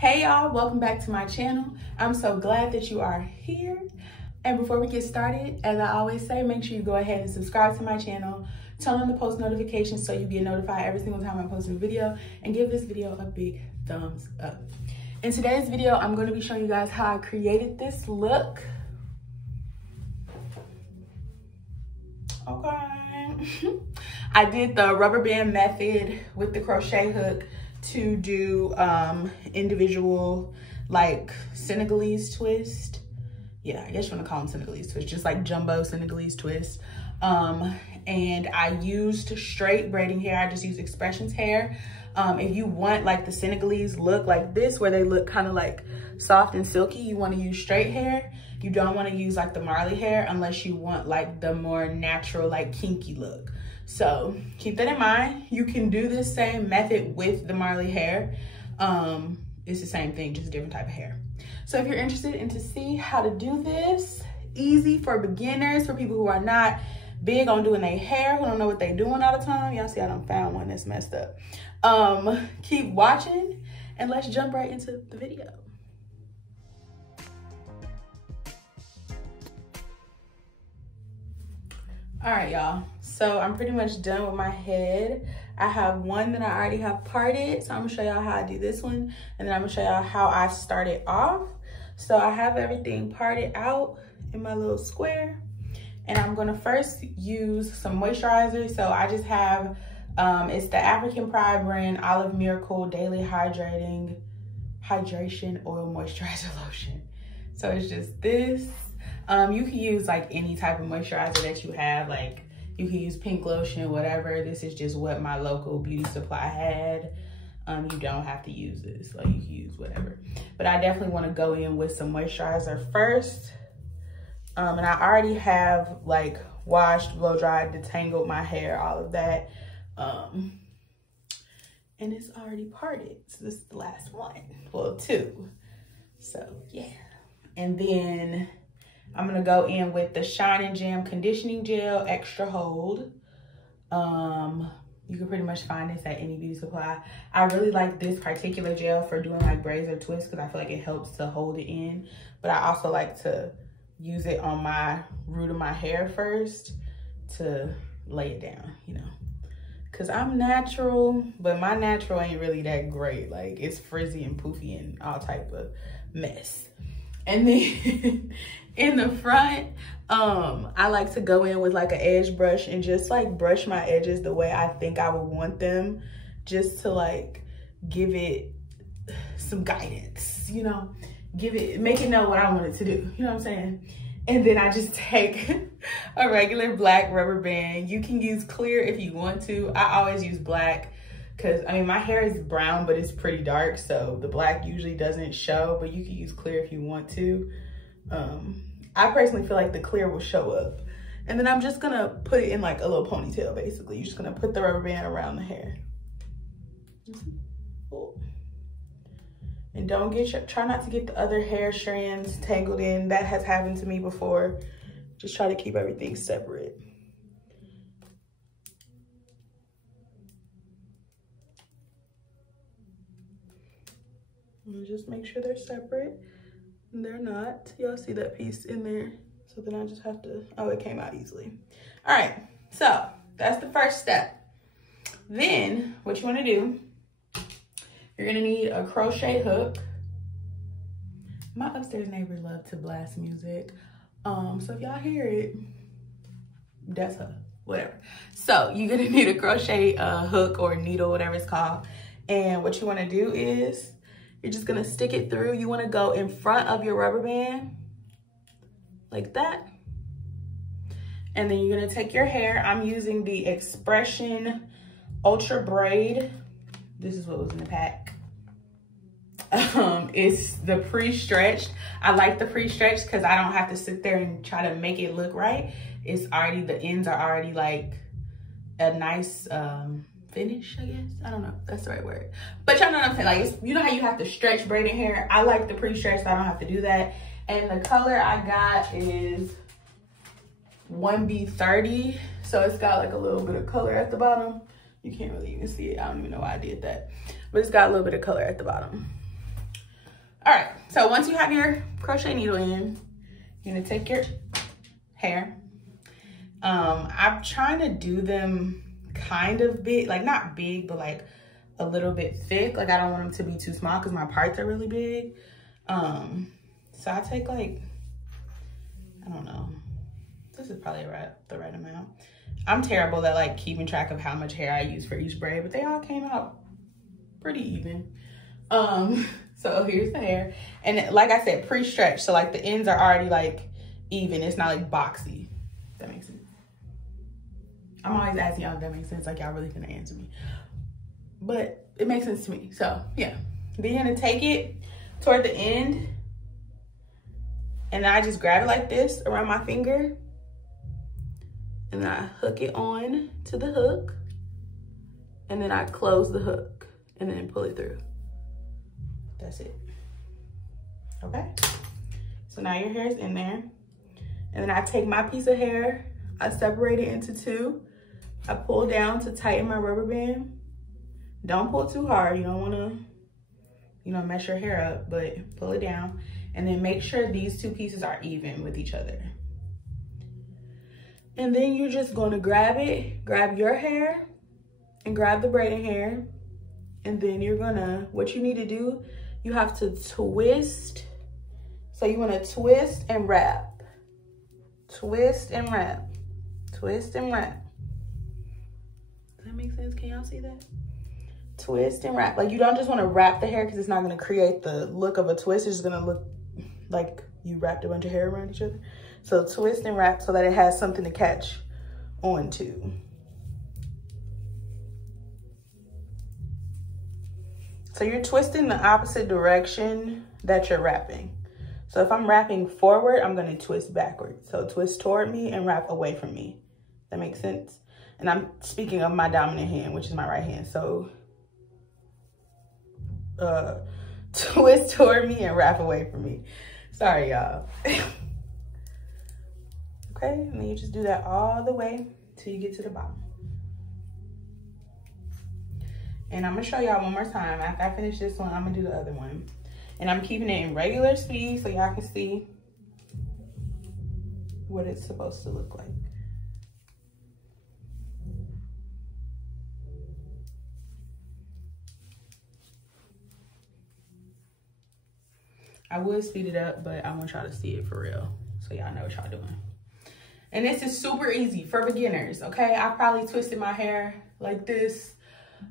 Hey y'all, welcome back to my channel. I'm so glad that you are here. And before we get started, as I always say, make sure you go ahead and subscribe to my channel, turn on the post notifications so you get notified every single time I post a video, and give this video a big thumbs up. In today's video, I'm going to be showing you guys how I created this look. Okay. I did the rubber band method with the crochet hook to do individual like Senegalese twist. Yeah, I guess you want to call them Senegalese twist, just like jumbo Senegalese twist. And I used straight braiding hair. I just used expressions hair. If you want like the Senegalese look like this, where they look kind of like soft and silky, you want to use straight hair. You don't want to use like the Marley hair unless you want like the more natural, like kinky look. So keep that in mind. You can do this same method with the Marley hair. It's the same thing, just a different type of hair. So if you're interested in to see how to do this, easy for beginners, for people who are not big on doing their hair, who don't know what they're doing all the time. Y'all see I done found one that's messed up. Keep watching and let's jump right into the video. All right, y'all. So I'm pretty much done with my head. I have one that I already have parted. So I'm gonna show y'all how I do this one. And then I'm gonna show y'all how I started off. So I have everything parted out in my little square. And I'm gonna first use some moisturizer. So I just have, it's the African Pride brand Olive Miracle Daily Hydration Oil Moisturizer Lotion. So it's just this. You can use like any type of moisturizer that you have, like you can use pink lotion, whatever. This is just what my local beauty supply had. You don't have to use this, like you can use whatever. But I definitely want to go in with some moisturizer first. And I already have like washed, blow dried, detangled my hair, all of that. And it's already parted. So this is the last one, well, two. So yeah. And then I'm gonna go in with the Shine and Jam Conditioning Gel Extra Hold. You can pretty much find this at any beauty supply. I really like this particular gel for doing like braids or twists because I feel like it helps to hold it in. But I also like to use it on my root of my hair first to lay it down, you know. Cause I'm natural, but my natural ain't really that great. Like it's frizzy and poofy and all type of mess. And then in the front, I like to go in with like an edge brush and just like brush my edges the way I think I would want them, just to like give it some guidance, you know, make it know what I want it to do, you know what I'm saying? And then I just take a regular black rubber band. You can use clear if you want to. I always use black because, I mean, my hair is brown, but it's pretty dark. So the black usually doesn't show, but you can use clear if you want to. I personally feel like the clear will show up. And then I'm just gonna put it in like a little ponytail, basically. You're just gonna put the rubber band around the hair. And try not to get the other hair strands tangled in. That has happened to me before. Just try to keep everything separate. And just make sure they're separate. And they're not. Y'all see that piece in there? So then I just have to, oh, it came out easily. All right, so that's the first step. Then what you wanna do, you're gonna need a crochet hook. My upstairs neighbors love to blast music. So if y'all hear it, that's her, whatever. So you're gonna need a crochet hook or needle, whatever it's called. And what you wanna do is, you're just gonna stick it through. You wanna go in front of your rubber band, like that. And then you're gonna take your hair. I'm using the Expression Ultra Braid. This is what was in the pack. It's the pre-stretched. I like the pre-stretched because I don't have to sit there and try to make it look right. It's already, the ends are already like a nice finish, I guess. I don't know if that's the right word. But y'all know what I'm saying. Like, you know how you have to stretch braiding hair? I like the pre-stretched, so I don't have to do that. And the color I got is 1B30. So it's got like a little bit of color at the bottom. You can't really even see it. I don't even know why I did that. But it's got a little bit of color at the bottom. All right, so once you have your crochet needle in, you're gonna take your hair. I'm trying to do them kind of big, like not big, but like a little bit thick. Like I don't want them to be too small because my parts are really big. So I take like, I don't know, this is probably the right amount. I'm terrible at like keeping track of how much hair I use for each braid, but they all came out pretty even. So here's the hair. And like I said, pre-stretched. So like the ends are already like even. It's not like boxy. If that makes sense. I'm always asking y'all if that makes sense. Like y'all really gonna answer me. But it makes sense to me. So yeah. Then you're gonna take it toward the end. And then I just grab it like this around my finger. And then I hook it on to the hook. And then I close the hook and then pull it through. That's it. Okay? So now your hair is in there. And then I take my piece of hair, I separate it into two. I pull down to tighten my rubber band. Don't pull too hard. You don't wanna, you know, mess your hair up, but pull it down. And then make sure these two pieces are even with each other. And then you're just gonna grab it, grab your hair and grab the braiding hair. And then you're gonna, what you need to do, you have to twist. So you wanna twist and wrap. Twist and wrap. Twist and wrap. Does that make sense? Can y'all see that? Twist and wrap. Like you don't just wanna wrap the hair because it's not gonna create the look of a twist. It's just gonna look like you wrapped a bunch of hair around each other. So twist and wrap so that it has something to catch onto. So you're twisting the opposite direction that you're wrapping. So if I'm wrapping forward, I'm gonna twist backwards. So twist toward me and wrap away from me. That makes sense? And I'm speaking of my dominant hand, which is my right hand. So twist toward me and wrap away from me. Sorry, y'all. Okay, and then you just do that all the way till you get to the bottom. And I'm gonna show y'all one more time. After I finish this one, I'm gonna do the other one. And I'm keeping it in regular speed so y'all can see what it's supposed to look like. I would speed it up, but I want y'all to see it for real so y'all know what y'all doing. And this is super easy for beginners, okay? I probably twisted my hair like this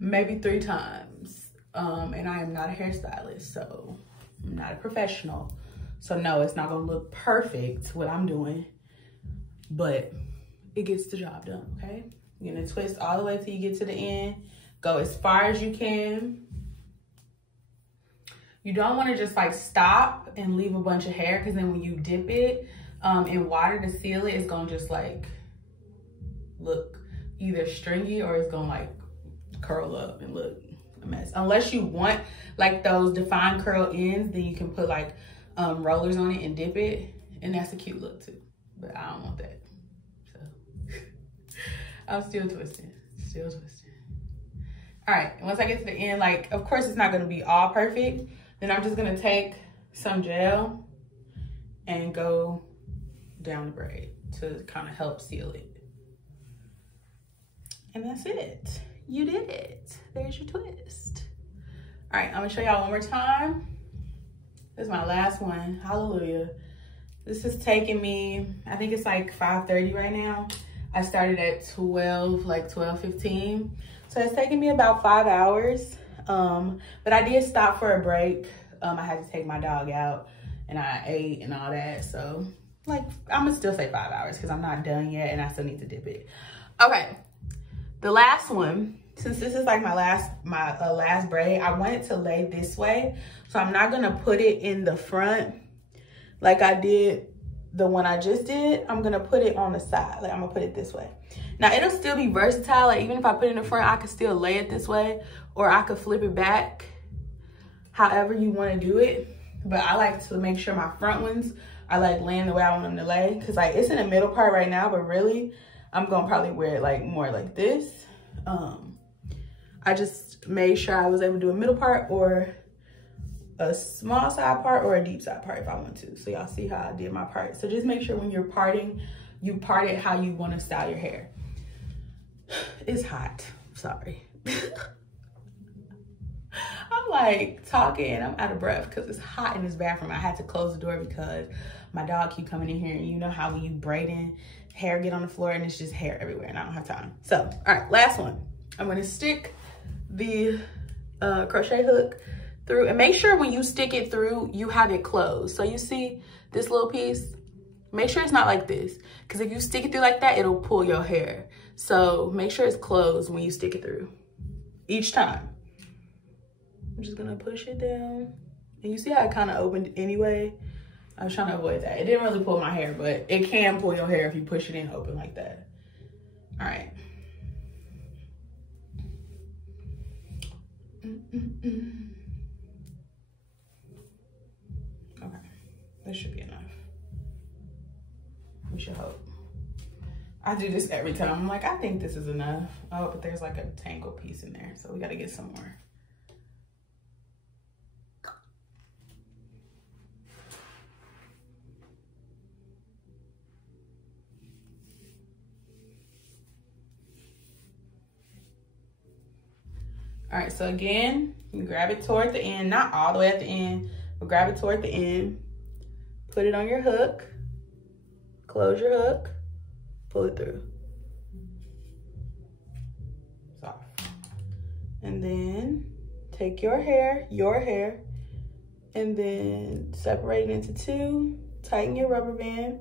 maybe 3 times. And I am not a hairstylist, so I'm not a professional. So no, it's not gonna look perfect what I'm doing, but it gets the job done, okay? You're gonna twist all the way till you get to the end. Go as far as you can. You don't wanna just like stop and leave a bunch of hair because then when you dip it in water to seal it, it's gonna just like look either stringy or it's gonna like curl up and look a mess. Unless you want like those defined curl ends, then you can put like rollers on it and dip it, and that's a cute look too. But I don't want that, so I'm still twisting, still twisting. All right, once I get to the end, like of course it's not gonna be all perfect, then I'm just gonna take some gel and go down the braid to kind of help seal it. And that's it. You did it. There's your twist. All right, I'm gonna show y'all one more time. This is my last one, hallelujah. This is taking me, I think it's like 5:30 right now. I started at 12, like 12:15. So it's taking me about 5 hours. But I did stop for a break. I had to take my dog out and I ate and all that. So like, I'm gonna still say 5 hours because I'm not done yet and I still need to dip it. Okay, the last one, since this is like my last braid, I want it to lay this way. So I'm not gonna put it in the front like I did the one I just did. I'm gonna put it on the side. Like I'm gonna put it this way. Now it'll still be versatile. Like even if I put it in the front, I could still lay it this way or I could flip it back, however you wanna do it. But I like to make sure my front ones are like laying the way I want them to lay. Cause like it's in the middle part right now, but really I'm gonna probably wear it like more like this. I just made sure I was able to do a middle part or a small side part or a deep side part if I want to. So y'all see how I did my part. So just make sure when you're parting, you part it how you want to style your hair. It's hot, sorry. I'm like talking and I'm out of breath because it's hot in this bathroom. I had to close the door because my dog keep coming in here, and you know how when you braiding, hair get on the floor and it's just hair everywhere and I don't have time. So, all right, last one. I'm gonna stick the crochet hook through, and make sure when you stick it through, you have it closed. So you see this little piece? Make sure it's not like this, because if you stick it through like that, it'll pull your hair. So make sure it's closed when you stick it through each time. I'm just gonna push it down. And you see how it kind of opened anyway? I was trying to avoid that. It didn't really pull my hair, but it can pull your hair if you push it in open like that. All right. Okay, this should be enough. We should hope. I do this every time. I'm like, I think this is enough. Oh, but there's like a tangle piece in there, so we gotta get some more. All right, so again, you grab it toward the end, not all the way at the end, but grab it toward the end, put it on your hook, close your hook, pull it through. Soft. And then take your hair, and then separate it into two, tighten your rubber band,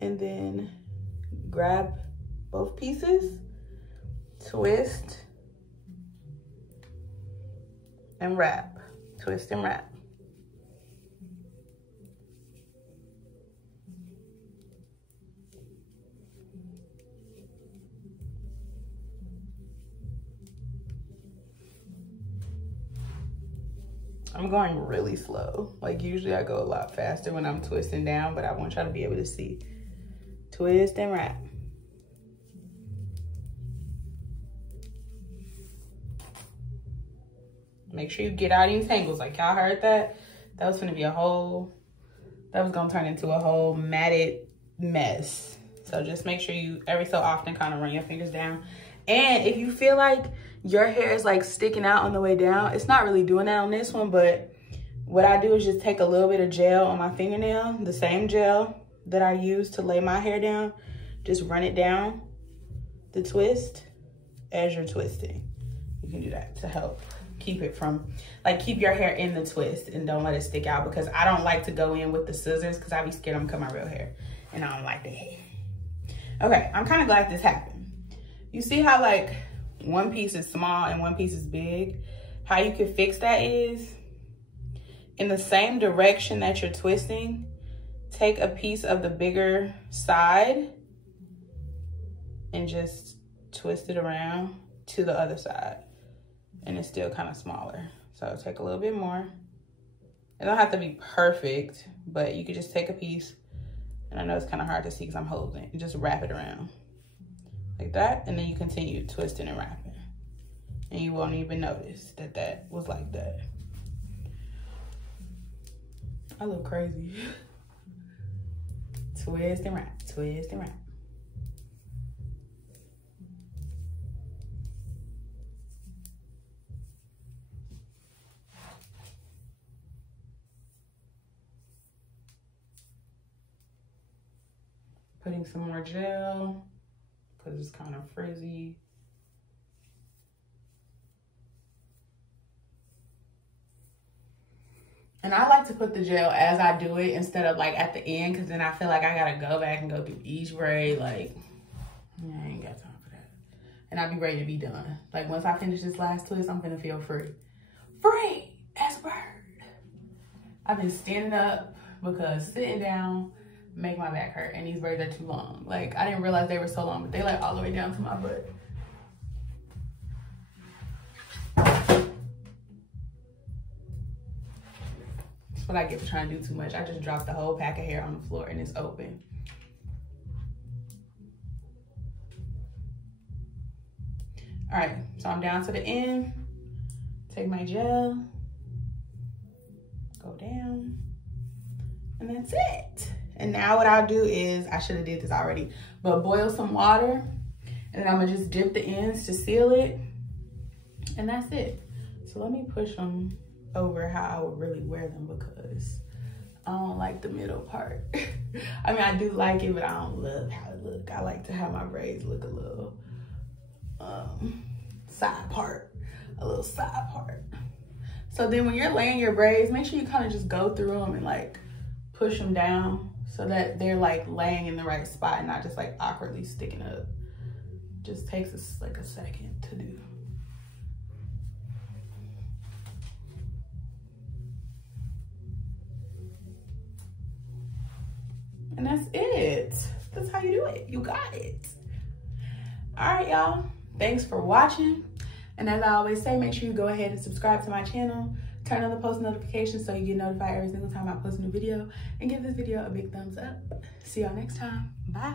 and then grab both pieces, twist, and wrap, twist and wrap. I'm going really slow. Like usually I go a lot faster when I'm twisting down, but I want y'all to be able to see. Twist and wrap. Make sure you get out any tangles. Like y'all heard that? That was gonna be that was gonna turn into a whole matted mess. So just make sure you every so often kind of run your fingers down. And if you feel like your hair is like sticking out on the way down, it's not really doing that on this one, but what I do is just take a little bit of gel on my fingernail, the same gel that I use to lay my hair down, just run it down the twist as you're twisting. You can do that to help keep it from, like keep your hair in the twist and don't let it stick out, because I don't like to go in with the scissors because I be scared I'm gonna cut my real hair and I don't like that. Okay, I'm kind of glad this happened. You see how like one piece is small and one piece is big? How you can fix that is in the same direction that you're twisting, take a piece of the bigger side and just twist it around to the other side. And it's still kind of smaller. So take a little bit more. It don't have to be perfect, but you could just take a piece, and I know it's kind of hard to see because I'm holding it, and just wrap it around like that, and then you continue twisting and wrapping. And you won't even notice that that was like that. I look crazy. Twist and wrap, twist and wrap. Putting some more gel because it's kind of frizzy. And I like to put the gel as I do it instead of like at the end, because then I feel like I gotta go back and go through each braid. Like, yeah, I ain't got time for that. And I'll be ready to be done. Like once I finish this last twist, I'm gonna feel free. Free as a bird. I've been standing up because sitting down make my back hurt, and these braids are too long. Like I didn't realize they were so long, but they like all the way down to my butt. That's what I get for trying to do too much. I just dropped the whole pack of hair on the floor and it's open. All right, so I'm down to the end. Take my gel, go down, and that's it. And now what I'll do is, I should have did this already, but boil some water, and then I'm gonna just dip the ends to seal it, and that's it. So let me push them over how I would really wear them, because I don't like the middle part. I mean, I do like it, but I don't love how it look. I like to have my braids look a little side part, a little side part. So then when you're laying your braids, make sure you kind of just go through them and like push them down so that they're like laying in the right spot and not just like awkwardly sticking up. Just takes us like a second to do. And that's it. That's how you do it. You got it. All right, y'all. Thanks for watching. And as I always say, make sure you go ahead and subscribe to my channel. Turn on the post notifications so you get notified every single time I post a new video. And give this video a big thumbs up. See y'all next time. Bye.